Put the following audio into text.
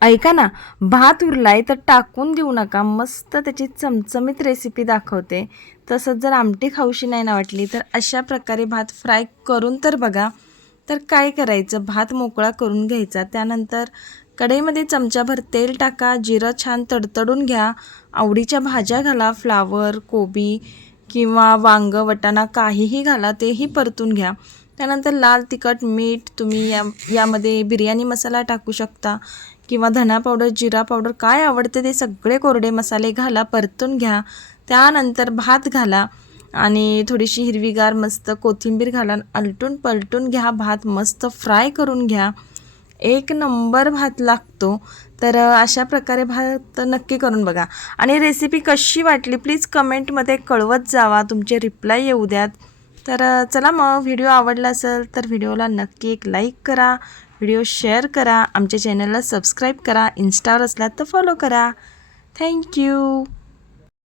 ऐका ना, भात उरलाय तर टाकून देऊ नका. मस्त त्याची चमचमीत रेसिपी दाखवते. तसंच जर आमटी खाऊशी नाही ना वाटली तर अशा प्रकारे भात फ्राय करून तर बघा. तर काय करायचं, भात मोकळा करून घ्यायचा. त्यानंतर कढईमध्ये चमचाभर तेल टाका, जिरं छान तडतडून घ्या, आवडीच्या भाज्या घाला, फ्लावर, कोबी किंवा वांगं, वाटाणा काहीही घाला, तेही परतून घ्या. त्यानंतर लाल तिखट, मीठ, तुम्ही यामध्ये बिर्याणी मसाला टाकू शकता किंवा धना पावडर, जिरा पावडर काय आवडते ते सगळे कोरडे मसाले घाला, परतून घ्या. त्यानंतर भात घाला आणि थोडीशी हिरवीगार मस्त कोथिंबीर घाला, आलटून पलटून घ्या. भात मस्त फ्राय करून घ्या. एक नंबर भात लागतो. तर अशा प्रकारे भात नक्की करून बघा आणि रेसिपी कशी वाटली प्लीज कमेंटमध्ये कळवत जावा. तुमचे रिप्लाय येऊ द्यात. तर चला मग, व्हिडिओ आवडला असेल तर व्हिडिओला नक्की एक लाईक करा, व्हिडिओ शेअर करा, आमच्या चॅनलला सबस्क्राईब करा, इन्स्टावर असलात तर फॉलो करा. थँक्यू.